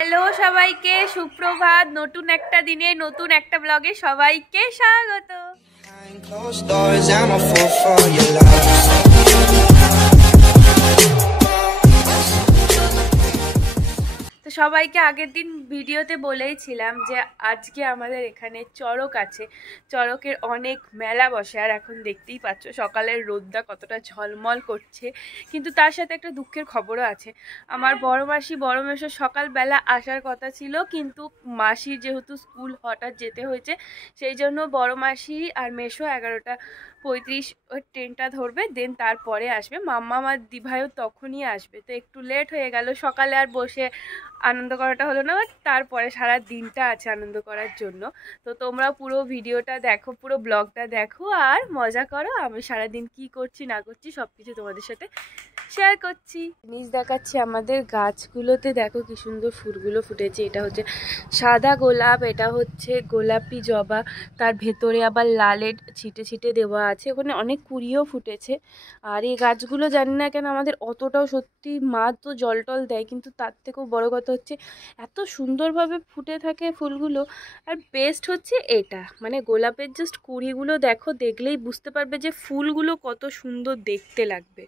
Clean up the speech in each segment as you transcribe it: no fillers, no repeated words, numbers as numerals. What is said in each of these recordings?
Hello সবাইকে, সুপ্রভাত। নতুন একটা দিনে নতুন একটা ব্লগে সবাইকে স্বাগত। তো সবাইকে আগের দিন ভিডিওতে বলেইছিলাম যে আজকে আমাদের এখানে চড়ক আছে, চড়কের অনেক মেলা বসে। আর এখন দেখতেই পাচ্ছ সকালের রোদটা কতটা ঝলমল করছে, কিন্তু তার সাথে একটা দুঃখের খবরও আছে। আমার বড় মাসি বড় মেশো সকালবেলা আসার কথা ছিল, কিন্তু মাসির যেহেতু স্কুল হঠাৎ যেতে হয়েছে, সেই জন্য বড় মাসি আর মেশো 11:35 ওই ট্রেনটা ধরবে, দেন তারপরে আসবে। মাম্মা আর দিভাইও তখনই আসবে, তো একটু লেট হয়ে গেল। সকালে আর বসে আনন্দ করাটা হলো না, তারপরে সারা দিনটা আছে আনন্দ করার জন্য। তো তোমরা পুরো ভিডিওটা দেখো, পুরো ব্লগটা দেখো আর মজা করো। আমি সারাদিন কি করছি না করছি সব কিছু তোমাদের সাথে শেয়ার করছি। জিনিস দেখাচ্ছি আমাদের গাছগুলোতে, দেখো কি সুন্দর ফুলগুলো ফুটেছে। এটা হচ্ছে সাদা গোলাপ, এটা হচ্ছে গোলাপি জবা, তার ভেতরে আবার লালের ছিটে ছিটে দেওয়া আছে। ওখানে অনেক কুড়িও ফুটেছে। আর এই গাছগুলো জানি না কেন আমাদের অতটাও, সত্যি মা তো জল টল দেয়, কিন্তু তার থেকেও বড় কথা হচ্ছে এত সুন্দরভাবে ফুটে থাকে ফুলগুলো। আর বেস্ট হচ্ছে এটা, মানে গোলাপের জাস্ট কুড়িগুলো দেখো, দেখলেই বুঝতে পারবে যে ফুলগুলো কত সুন্দর দেখতে লাগবে।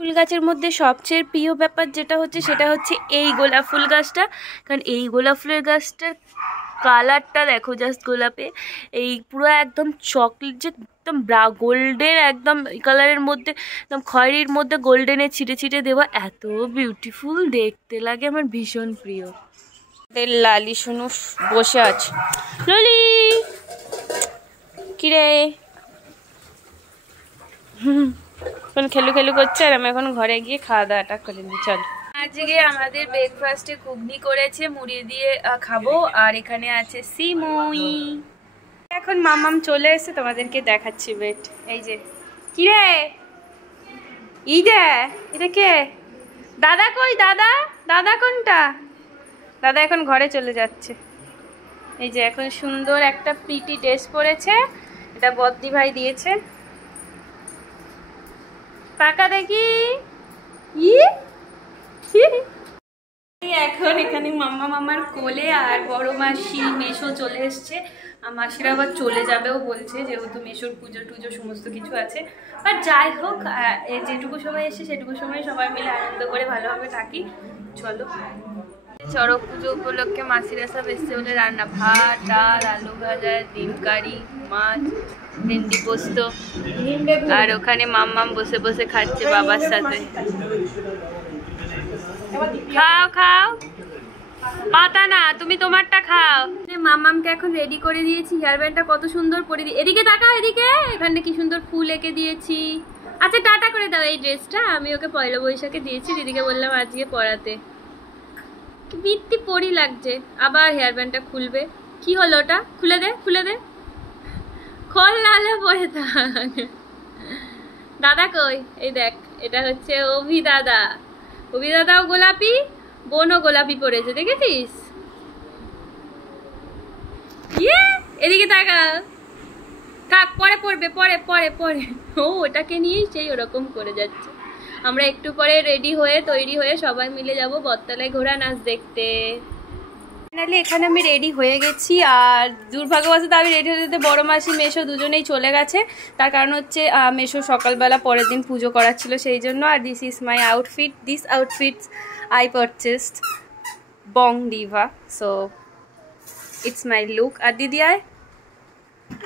ফুল গাছের মধ্যে সবচেয়ে প্রিয় ব্যাপার যেটা হচ্ছে সেটা হচ্ছে এই গোলাপ ফুল গাছটা। কারণ এই গোলাপ ফুলের গাছটার কালারটা দেখো, জাস্ট গোলাপে এই পুরো একদম চকলেট, যে একদম গোল্ডেন একদম কালারের মধ্যে, একদম খয়েরির মধ্যে গোল্ডেনের ছিটে ছিটে দেওয়া, এত বিউটিফুল দেখতে লাগে, আমার ভীষণ প্রিয়। লালি শুনু বসে আছে। ললি কিরে, এখন খেলু খেলু করছে, আর আমি এখন ঘরে গিয়ে খাওয়া দাওয়াটা করে নিই। চল, আজকে আমাদের ব্রেকফাস্টে ঘুগনি করেছে, মুড়ি দিয়ে খাবো। আর এখানে আছে সিমুই। এখন মামাম চলে এসে তোমাদেরকে দেখাচ্ছি। বেট, এই যে কি রে, এটা কে? দাদা কই? দাদা, দাদা কোনটা? দাদা এখন ঘরে চলে যাচ্ছে। এই যে এখন সুন্দর একটা প্রিটি ড্রেস পরেছে, এটা বদ্দি ভাই দিয়েছে। পাকা দেখি এখন এখানে মাম্মা মামার কোলে, আর বড় মাসি মেশো চলে এসছে। মাসিরা আবার চলে যাবেও বলছে, যেহেতু মেশোর পুজো টুজো সমস্ত কিছু আছে। আর যাই হোক, যেটুকু সময় এসে সেটুকু সময় সবাই মিলে আনন্দ করে ভালোভাবে থাকি। চলো, চড়ক পুজো উপলক্ষে মাসিরা সব এসছে বলে রান্না, ভাত, ডাল, আলু ভাজা, ডিম কারি, মাছ, ভেন্ডি পোস্ত। আর ওখানে মাম্মাম বসে বসে খাচ্ছে বাবার সাথে। খাও খাও, পাতা না, তুমি তোমারটা খাও। মাম্মামকে এখন রেডি করে দিয়েছি, হেয়ার ব্যান্ডটা কত সুন্দর পরে দিয়ে। এদিকে তাকাও, এদিকে, এখানে কি সুন্দর ফুল এঁকে দিয়েছি। আচ্ছা টাটা করে দাও। এই ড্রেসটা আমি ওকে পয়লা বৈশাখে দিয়েছি, দিদিকে বললাম আজকে পরাতে। বৃত্তি পরি লাগছে। আবার হেয়ার ব্যান্ডটা খুলবে। কি হলো ওটা? খুলে দে, খুলে দে, খোল, নাহলে পরে থাক। দাদা কই? এই দেখ, এটা হচ্ছে অভি দাদা। অভি দাদাও গোলাপি, বোনও গোলাপি পরেছে, দেখেছিস? এদিকে তাকা, কাক পরে পড়বে, পরে পরে পরে। ও ওটাকে নিয়েই সেই ওরকম করে যাচ্ছে। আমরা একটু পরে রেডি হয়ে তৈরি হয়ে সবাই মিলে যাব বটতলায় ঘোড়া নাচ দেখতে। ফাইনালি এখানে আমি রেডি হয়ে গেছি। আর দুর্ভাগ্যবশত আমি রেডি হতে বড় মাসি মেশো দুজনেই চলে গেছে। তার কারণ হচ্ছে মেশো সকালবেলা পরের দিন পুজো করার ছিল, সেই জন্য। আর this is my outfit, this outfits I purchased Bong Diva, so it's my look. আর দিদি আয়,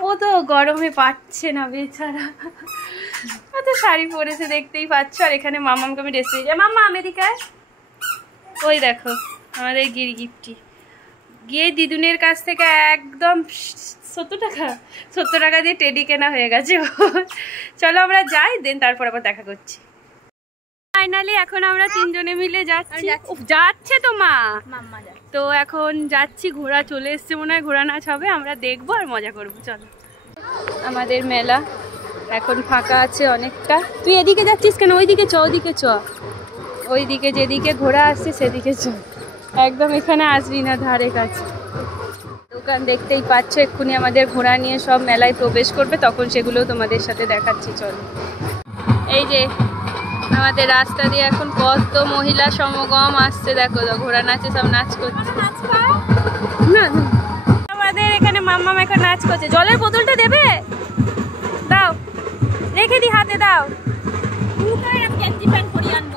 ও তো গরমে পাচ্ছে না বেচারা, ও তো শাড়ি পরেছে দেখতেই পাচ্ছ। আর এখানে মামামকে আমি ড্রেস দিয়ে যাই। মাম্মা আমেরিকায়, ওই দেখো আমাদের গিরগিফটি গিয়ে দিদুনের কাছ থেকে একদম 70 টাকা দিয়ে টেডি কেনা হয়ে গেছে। চলো আমরা যাই, দেন তারপর আবার দেখা করছি। ফাইনালি এখন আমরা তিনজনে মিলে যাচ্ছি। যাচ্ছে তো মা, তো এখন যাচ্ছি। ঘোড়া চলে এসছে মনে হয়, ঘোড়া নাচ হবে, আমরা দেখবো আর মজা করবো। চলো, আমাদের মেলা এখন ফাঁকা আছে অনেকটা। তুই এদিকে যাচ্ছিস কেন? ওইদিকে চ, ওইদিকে চ, ওইদিকে যেদিকে ঘোড়া আসছে সেদিকে চ, একদম এখানে আসবি না, ধারে কাছে। দোকান দেখতেই পাচ্ছ, এক্ষুনি আমাদের ঘোড়া নিয়ে সব মেলায় প্রবেশ করবে, তখন সেগুলো তোমাদের সাথে দেখাচ্ছি। চলো, এই যে আমাদের রাস্তা দিয়ে এখন কত মহিলা সমাগম আসছে, দেখো ঘোড়া নাচে সব নাচ করছে। না আমাদের এখানে মাম্মাম এখন নাচ করছে। জলের বোতলটা দেবে? দাও, রেখে দি, হাতে দাও।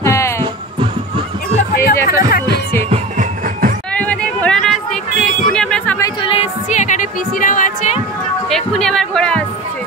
হ্যাঁ, এই যে এখন ঘুরছে। আমাদের ঘোড়া নাচ দেখতে এক্ষুনি আমরা সবাই চলে এসেছি। এখানে পিসিরাও আছে, এক্ষুনি আবার ঘোড়া আসছে।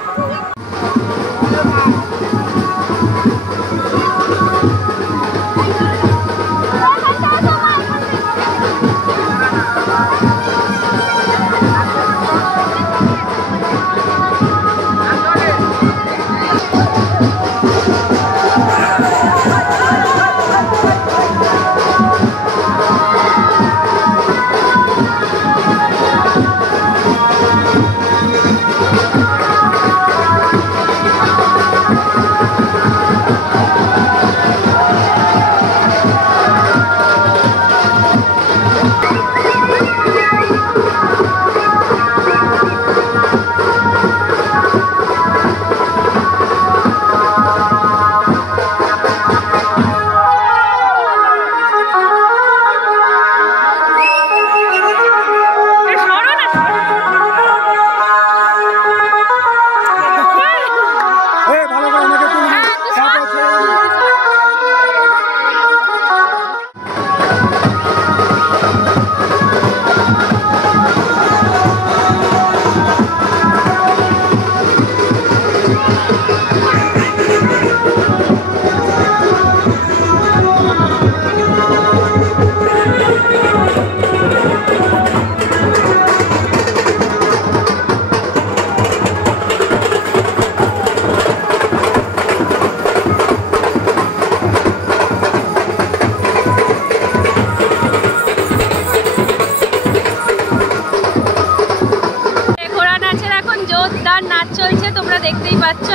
নাচ চলছে, তোমরা দেখতেই পাচ্ছ।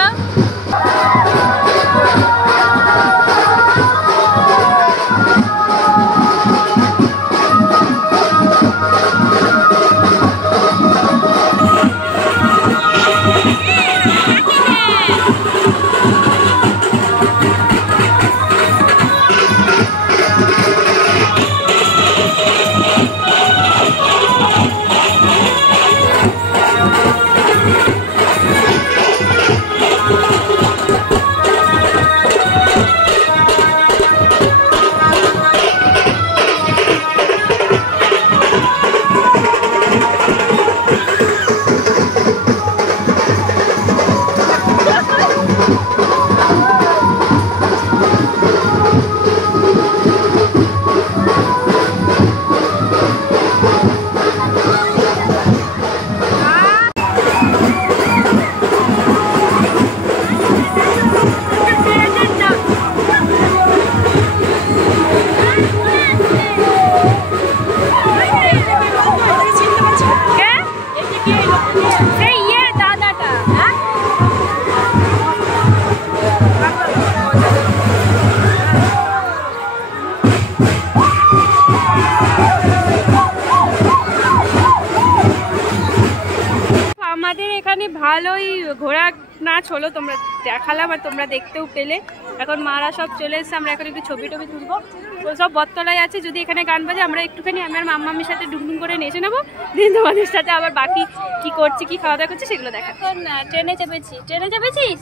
ভালোই ঘোড়া নাচ হলো, তোমরা দেখালাম আর তোমরা দেখতেও পেলে। এখন মারা সব চলে এসছে, আমরা এখন একটু ছবি টবি তুলবো। তো সব বটতলায় আছে, যদি এখানে গান বাজে আমরা একটুখানি আমার মাম্মামির সাথে ডুমডুম করে নেচে নেবো, দিন তোমাদের সাথে আবার বাকি কি করছি কি খাওয়া দাওয়া করছি সেগুলো দেখা। এখন ট্রেনে চেপেছি। ট্রেনে চেপেছিস?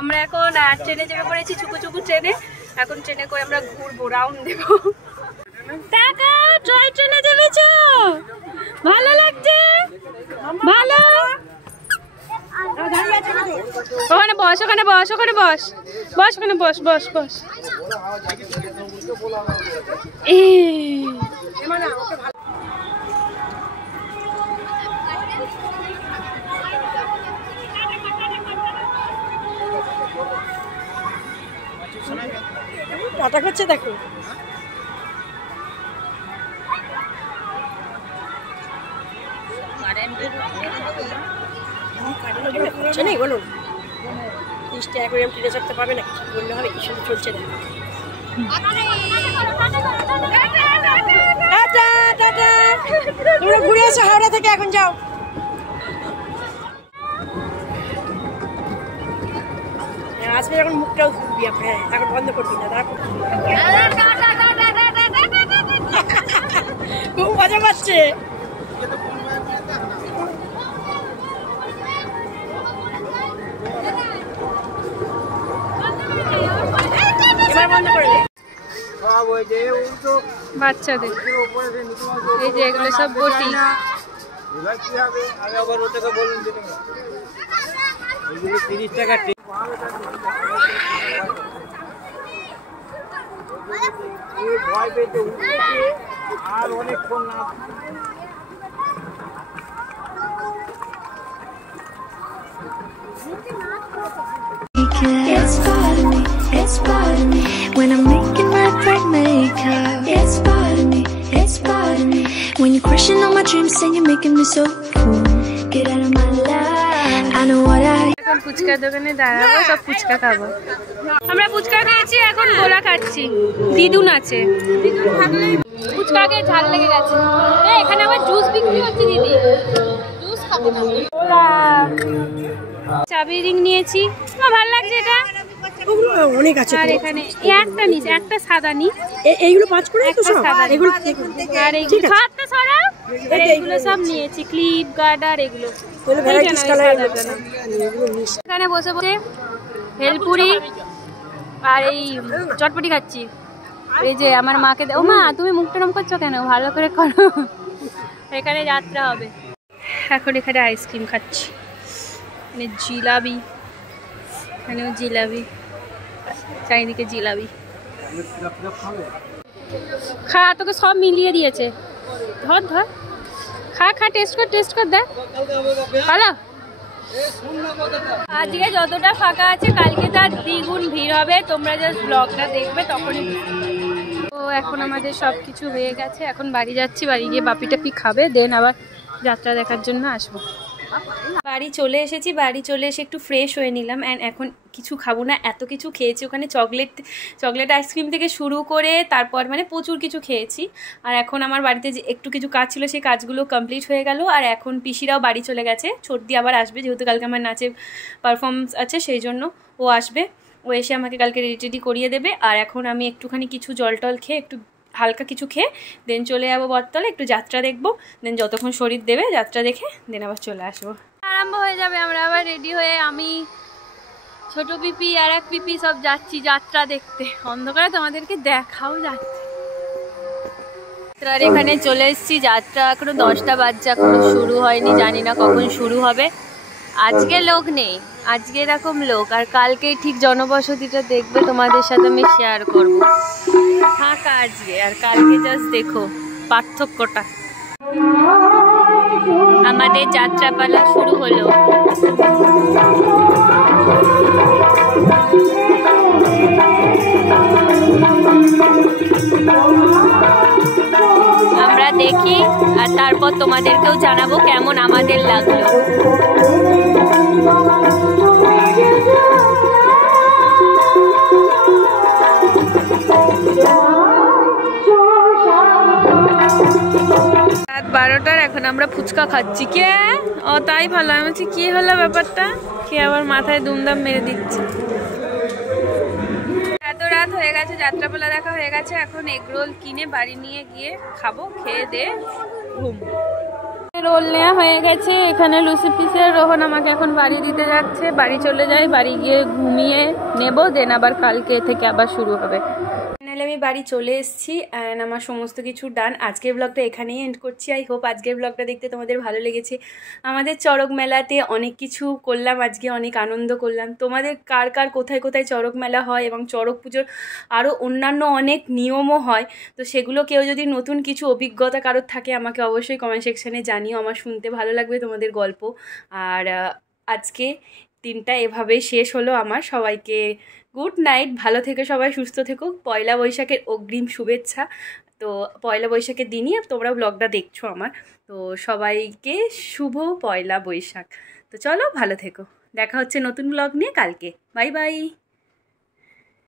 আমরা এখন ট্রেনে চেপে পড়েছি, চুকু চুকু ট্রেনে। এখন ট্রেনে করে আমরা ঘুরবো, রাউন্ড দেবো। টাকা টয় ট্রেনে চেপেছো? ভালো লাগছে? ভালো। ওখানে বস, ওখানে বস, ওখানে বস, বস, ওখানে বস, বস, বস। টাটা করছে দেখো। নেই বলুন, 30 টাকা করে ট্রেনে চাপতে পারবে না, বললে হবে? কি সুন্দর চলছে না। তোমরা ঘুরে এসো হাওড়া থেকে, এখন যাও। আসবে যখন মুখটাও ঘুরবি আপনি, এখন বন্ধ করবি না, তারপর খুব মজা পাচ্ছে। এবার বন্ধ করে দে। বাচ্চাদের এই যে এগুলো সব বটি। আবার ওটাকে বলুন 30 টাকা। ভয় পেতে উঠেছে আর অনেকক্ষণ না। It's part of me, it's part of me. When I'm making my bright makeup, it's part of me, it's part of me. When you're crushing on my dreams and you're making me so cool. Get out of my life, I know what I. এখন ফুচকার দোকানে দাঁড়াবো, সব ফুচকা খাবো। আমরা ফুচকা খেয়েছি, এখন গোলা খাচ্ছি। দিদুন আছে, দিদুন থাকলে ফুচকাকে ঝাল লেগে গেছে। এখানে আবার জুস বিক্রি হচ্ছে দিদি, জুস খাবো না। চাবি রিং নিয়েছি, ভালো লাগছে এটা। অনেক আছে। আর এখানে একটা নিচ, একটা সাদা নি, এইগুলো 5 করে তো সব এগুলো। আর এইগুলো সাতটা সারা, আর এইগুলো সব নিয়েছি, ক্লিপ গার্ডার এগুলো। এখানে বসে বসে ভেলপুরি আর এই চটপটি খাচ্ছি। এই যে আমার মাকে, ও মা তুমি মুখটা নম করছো কেন, ভালো করে করো, এখানে যাত্রা হবে। এখন এখানে আইসক্রিম খাচ্ছি, মানে জিলাবি, এখানেও জিলাবি, চারিদিকে জিলাবি। খা, তোকে সব মিলিয়ে দিয়েছে, ধর ধর খা খা, টেস্ট কর দেখ ভালো। আজকে যতটা ফাঁকা আছে কালকে তার দ্বিগুণ ভিড় হবে, তোমরা জাস্ট ব্লগটা দেখবে তখনই। তো এখন আমাদের সব কিছু হয়ে গেছে, এখন বাড়ি যাচ্ছি, বাড়ি গিয়ে বাপি টাপি খাবে, দেন আবার যাত্রা দেখার জন্য আসবো। বাড়ি চলে এসেছি, বাড়ি চলে এসে একটু ফ্রেশ হয়ে নিলাম। অ্যান্ড এখন কিছু খাবো না, এত কিছু খেয়েছি ওখানে, চকলেট আইসক্রিম থেকে শুরু করে তারপর মানে প্রচুর কিছু খেয়েছি। আর এখন আমার বাড়িতে যে একটু কিছু কাজ ছিল সেই কাজগুলো কমপ্লিট হয়ে গেল। আর এখন পিসিরাও বাড়ি চলে গেছে, ছোটদি আবার আসবে, যেহেতু কালকে আমার নাচে পারফরমেন্স আছে সেই জন্য ও আসবে, ও এসে আমাকে কালকে রেডি করিয়ে দেবে। আর এখন আমি একটুখানি কিছু জল টল খেয়ে, একটু হালকা কিছু খেয়ে দেন চলে যাবো বটতলে, একটু যাত্রা দেখবো, দেন যতক্ষণ শরীর দেবে যাত্রা দেখে দেন আবার চলে আসবো। আরম্ভ হয়ে যাবে, আমরা আবার রেডি হয়ে, আমি ছোট পিপি আর এক পিপি সব যাচ্ছি যাত্রা দেখতে। অন্ধকারে তোমাদেরকে দেখাও যাচ্ছে। যাত্রার এখানে চলে এসেছি, যাত্রা এখনো 10টা বাজছে, এখনো শুরু হয়নি, জানি না কখন শুরু হবে। আজকে লোক নেই, আজকে এরকম লোক, আর কালকে ঠিক জনবসতিটা দেখবে, তোমাদের সাথে আমি শেয়ার করব। ফাঁকা আজকে, আর কালকে জাস্ট দেখো পার্থক্যটা। আমাদের যাত্রাপালা শুরু হলো। আমরা দেখি আর তারপর তোমাদেরকেও জানাবো কেমন আমাদের লাগলো। রাত 12টার, এখন আমরা ফুচকা খাচ্ছি। কে? ও তাই ভালো, আমি বলছি কি হলো ব্যাপারটা, কে আবার মাথায় দুমদাম মেরে দিচ্ছে। এত রাত হয়ে গেছে, যাত্রাপালা দেখা হয়ে গেছে, এখন এগরোল কিনে বাড়ি নিয়ে গিয়ে খাবো, খেয়ে দে ঘুম। রোল নেওয়া হয়ে গেছে, এখানে লুচি পিসের, রোহন আমাকে এখন বাড়ি দিতে যাচ্ছে, বাড়ি চলে যাই, বাড়ি গিয়ে ঘুমিয়ে নেবো, দেন আবার কালকে থেকে আবার শুরু হবে। ফাইনালি আমি বাড়ি চলে এসেছি অ্যান্ড আমার সমস্ত কিছু ডান। আজকের ব্লগটা এখানেই এন্ড করছি। আই হোপ আজকের ব্লগটা দেখতে তোমাদের ভালো লেগেছে। আমাদের চড়ক মেলাতে অনেক কিছু করলাম আজকে, অনেক আনন্দ করলাম। তোমাদের কার কার কোথায় কোথায় চড়ক মেলা হয় এবং চড়ক পুজোর আরও অন্যান্য অনেক নিয়মও হয়, তো সেগুলো কেউ যদি নতুন কিছু অভিজ্ঞতা কারোর থাকে আমাকে অবশ্যই কমেন্ট সেকশানে জানিও, আমার শুনতে ভালো লাগবে তোমাদের গল্প। আর আজকে দিনটা এভাবেই শেষ হলো আমার। সবাইকে গুড নাইট, ভালো থেকো সবাই, সুস্থ থেকো। পয়লা বৈশাখের অগ্রিম শুভেচ্ছা। তো পয়লা বৈশাখের দিনই তোমরা ব্লগটা দেখছো আমার, তো সবাইকে শুভ পয়লা বৈশাখ। তো চলো ভালো থেকো, দেখা হচ্ছে নতুন ব্লগ নিয়ে কালকে। Bye bye.